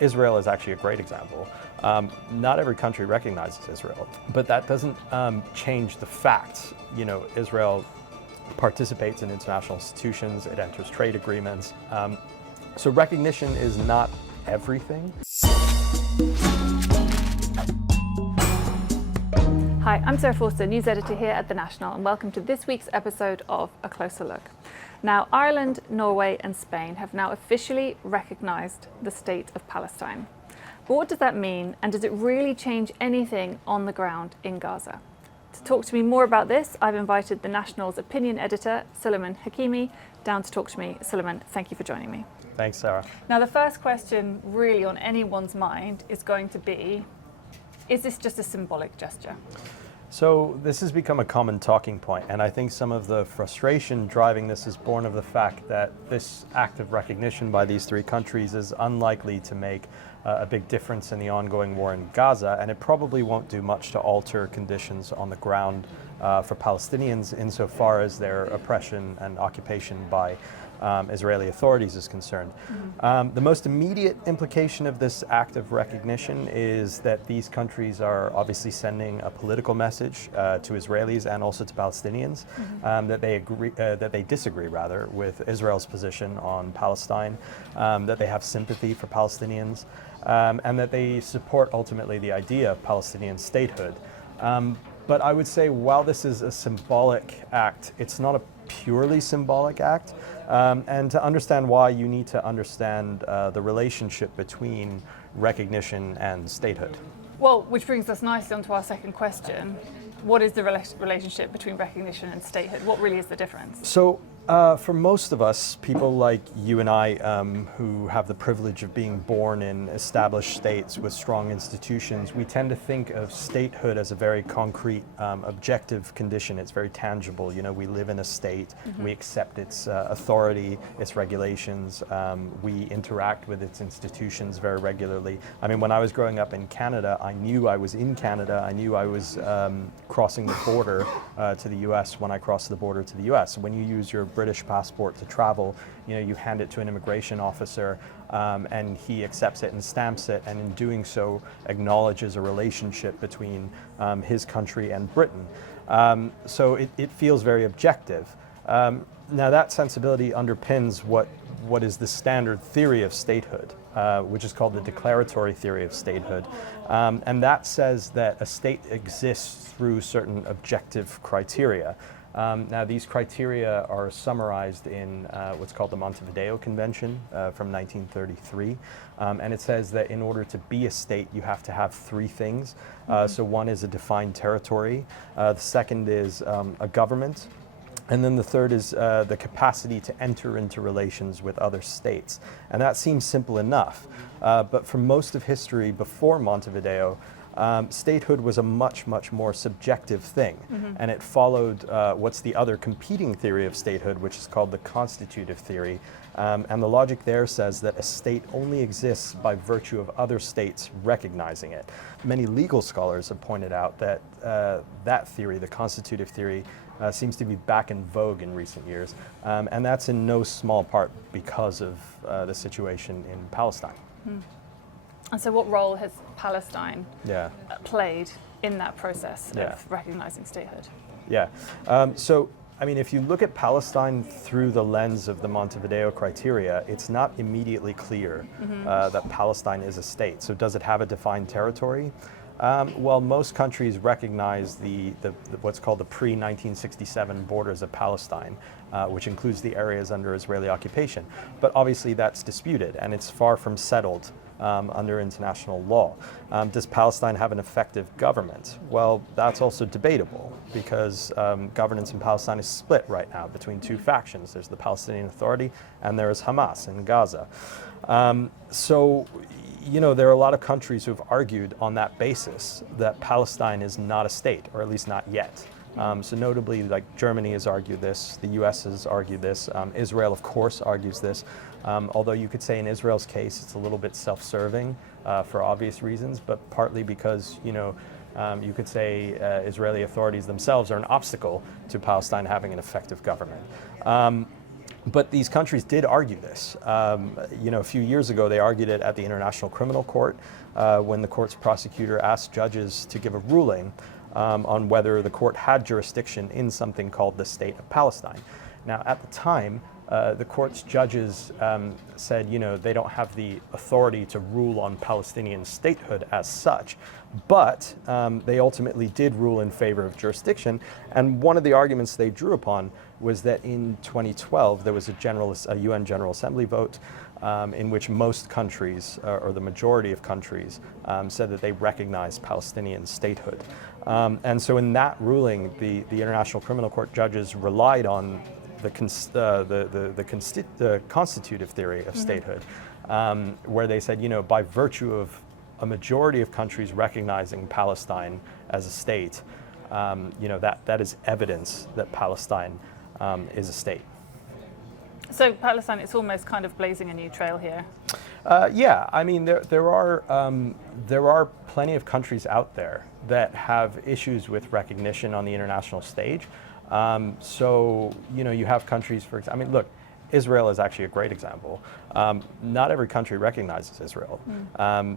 Israel is actually a great example. Not every country recognizes Israel, but that doesn't change the facts. Israel participates in international institutions, it enters trade agreements. So recognition is not everything. Hi, I'm Sarah Forster, news editor here at The National, and welcome to this week's episode of A Closer Look. Now, Ireland, Norway and Spain have now officially recognised the state of Palestine. But what does that mean, and does it really change anything on the ground in Gaza? To talk to me more about this, I've invited The National's opinion editor, Suleiman Hakimi, down to talk to me. Suleiman, thank you for joining me. Thanks, Sarah. Now, the first question really on anyone's mind is going to be, is this just a symbolic gesture? So this has become a common talking point, and I think some of the frustration driving this is born of the fact that this act of recognition by these three countries is unlikely to make a big difference in the ongoing war in Gaza, and it probably won't do much to alter conditions on the ground for Palestinians insofar as their oppression and occupation by Israeli authorities is concerned. The most immediate implication of this act of recognition is that these countries are obviously sending a political message to Israelis and also to Palestinians that they disagree with Israel's position on Palestine, that they have sympathy for Palestinians, and that they support ultimately the idea of Palestinian statehood. But I would say while this is a symbolic act, it's not a purely symbolic act. And to understand why, you need to understand the relationship between recognition and statehood. Well, which brings us nicely onto our second question. What is the relationship between recognition and statehood? What really is the difference? So for most of us, people like you and I, who have the privilege of being born in established states with strong institutions, we tend to think of statehood as a very concrete, objective condition. It's very tangible. We live in a state, we accept its authority, its regulations, we interact with its institutions very regularly. I mean, when I was growing up in Canada, I knew I was in Canada. I knew I was crossing the border to the US when I crossed the border to the US. When you use your British passport to travel, you hand it to an immigration officer and he accepts it and stamps it, and in doing so acknowledges a relationship between his country and Britain. So it feels very objective. Now that sensibility underpins what is the standard theory of statehood, which is called the declaratory theory of statehood. And that says that a state exists through certain objective criteria. Now, these criteria are summarized in what's called the Montevideo Convention from 1933. And it says that in order to be a state, you have to have three things. So one is a defined territory. The second is a government. And then the third is the capacity to enter into relations with other states. And that seems simple enough. But for most of history before Montevideo, statehood was a much, much more subjective thing. And it followed what's the other competing theory of statehood, which is called the constitutive theory. And the logic there says that a state only exists by virtue of other states recognizing it. Many legal scholars have pointed out that that theory, the constitutive theory, seems to be back in vogue in recent years. And that's in no small part because of the situation in Palestine. And so what role has Palestine played in that process of recognizing statehood? So, I mean, if you look at Palestine through the lens of the Montevideo criteria, it's not immediately clear that Palestine is a state. So does it have a defined territory? Well, most countries recognize the what's called the pre-1967 borders of Palestine, which includes the areas under Israeli occupation. But obviously that's disputed, and it's far from settled under international law. Does Palestine have an effective government? Well, that's also debatable because governance in Palestine is split right now between two factions. There's the Palestinian Authority and there is Hamas in Gaza. So, there are a lot of countries who have argued on that basis that Palestine is not a state, or at least not yet. So notably, like Germany has argued this, the US has argued this, Israel, of course, argues this. Although you could say in Israel's case, it's a little bit self-serving for obvious reasons, but partly because, you could say Israeli authorities themselves are an obstacle to Palestine having an effective government. But these countries did argue this. A few years ago, they argued it at the International Criminal Court when the court's prosecutor asked judges to give a ruling on whether the court had jurisdiction in something called the State of Palestine. Now, at the time, the court's judges said, they don't have the authority to rule on Palestinian statehood as such, but they ultimately did rule in favor of jurisdiction. And one of the arguments they drew upon was that in 2012, there was a UN General Assembly vote in which most countries, or the majority of countries, said that they recognized Palestinian statehood. And so in that ruling, the International Criminal Court judges relied on the constitutive theory of statehood, where they said, by virtue of a majority of countries recognizing Palestine as a state, that is evidence that Palestine is a state. So Palestine, it's almost kind of blazing a new trail here. Yeah, I mean, there are plenty of countries out there that have issues with recognition on the international stage. You have countries, for example, look, Israel is actually a great example. Not every country recognizes Israel.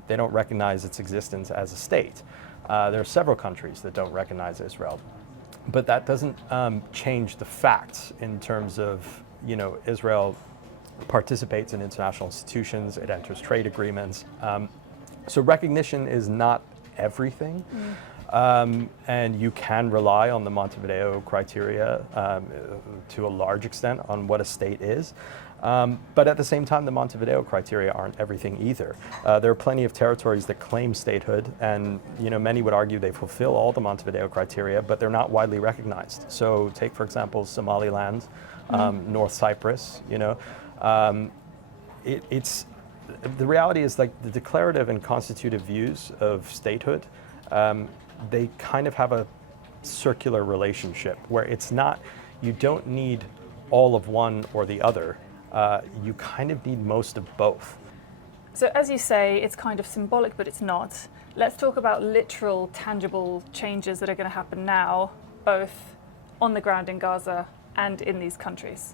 They don't recognize its existence as a state. There are several countries that don't recognize Israel. But that doesn't change the facts in terms of, Israel participates in international institutions, it enters trade agreements. So recognition is not everything. And you can rely on the Montevideo criteria to a large extent on what a state is. But at the same time, the Montevideo criteria aren't everything either. There are plenty of territories that claim statehood, and many would argue they fulfill all the Montevideo criteria, but they're not widely recognized. So take, for example, Somaliland, North Cyprus. It's the reality is, like, the declarative and constitutive views of statehood. They kind of have a circular relationship where it's not, you don't need all of one or the other. You kind of need most of both. So as you say, it's kind of symbolic, but it's not. Let's talk about literal, tangible changes that are going to happen now, both on the ground in Gaza and in these countries.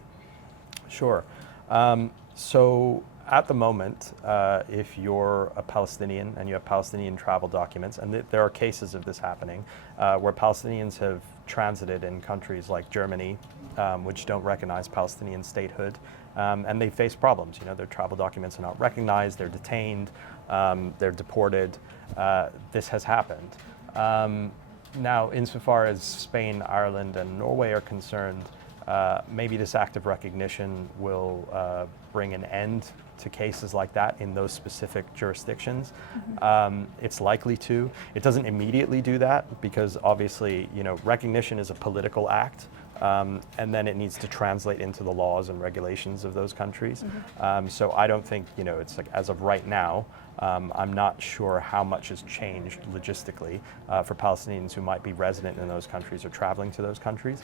Sure. So at the moment, if you're a Palestinian and you have Palestinian travel documents, and there are cases of this happening, where Palestinians have transited in countries like Germany, which don't recognize Palestinian statehood, and they face problems. Their travel documents are not recognized, they're detained, they're deported. This has happened. Now, insofar as Spain, Ireland, and Norway are concerned, maybe this act of recognition will bring an end to cases like that in those specific jurisdictions. It's likely to. It doesn't immediately do that because obviously, recognition is a political act, and then it needs to translate into the laws and regulations of those countries. So I don't think, it's like, as of right now, I'm not sure how much has changed logistically for Palestinians who might be resident in those countries or traveling to those countries.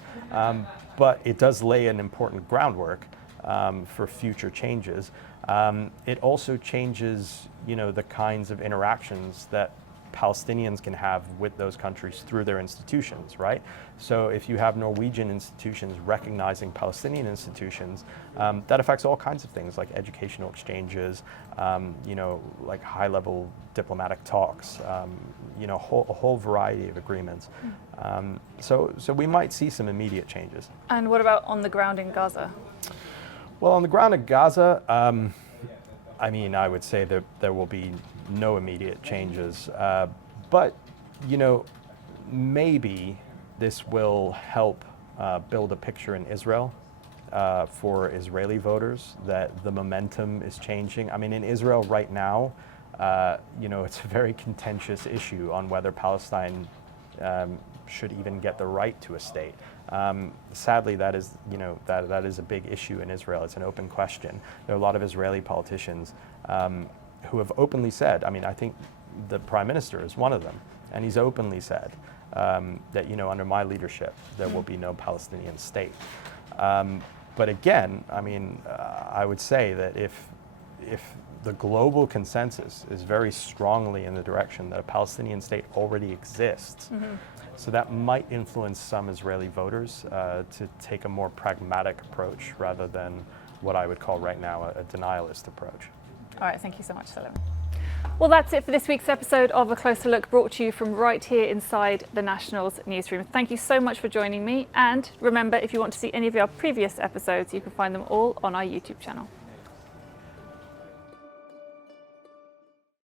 But it does lay an important groundwork for future changes. It also changes, the kinds of interactions that Palestinians can have with those countries through their institutions, right? So if you have Norwegian institutions recognizing Palestinian institutions, that affects all kinds of things like educational exchanges, like high-level diplomatic talks, a whole variety of agreements. So we might see some immediate changes. And what about on the ground in Gaza? Well, on the ground in Gaza, I would say that there will be no immediate changes. But, maybe this will help build a picture in Israel for Israeli voters that the momentum is changing. In Israel right now, it's a very contentious issue on whether Palestine should even get the right to a state. Sadly, that is, that is a big issue in Israel. It's an open question. There are a lot of Israeli politicians who have openly said, I think the Prime Minister is one of them, and he's openly said that, under my leadership, there will be no Palestinian state. But again, I would say that if the global consensus is very strongly in the direction that a Palestinian state already exists, so that might influence some Israeli voters to take a more pragmatic approach rather than what I would call right now a denialist approach. All right, thank you so much, Sullivan. Well, that's it for this week's episode of A Closer Look, brought to you from right here inside the National's newsroom. Thank you so much for joining me. And remember, if you want to see any of our previous episodes, you can find them all on our YouTube channel.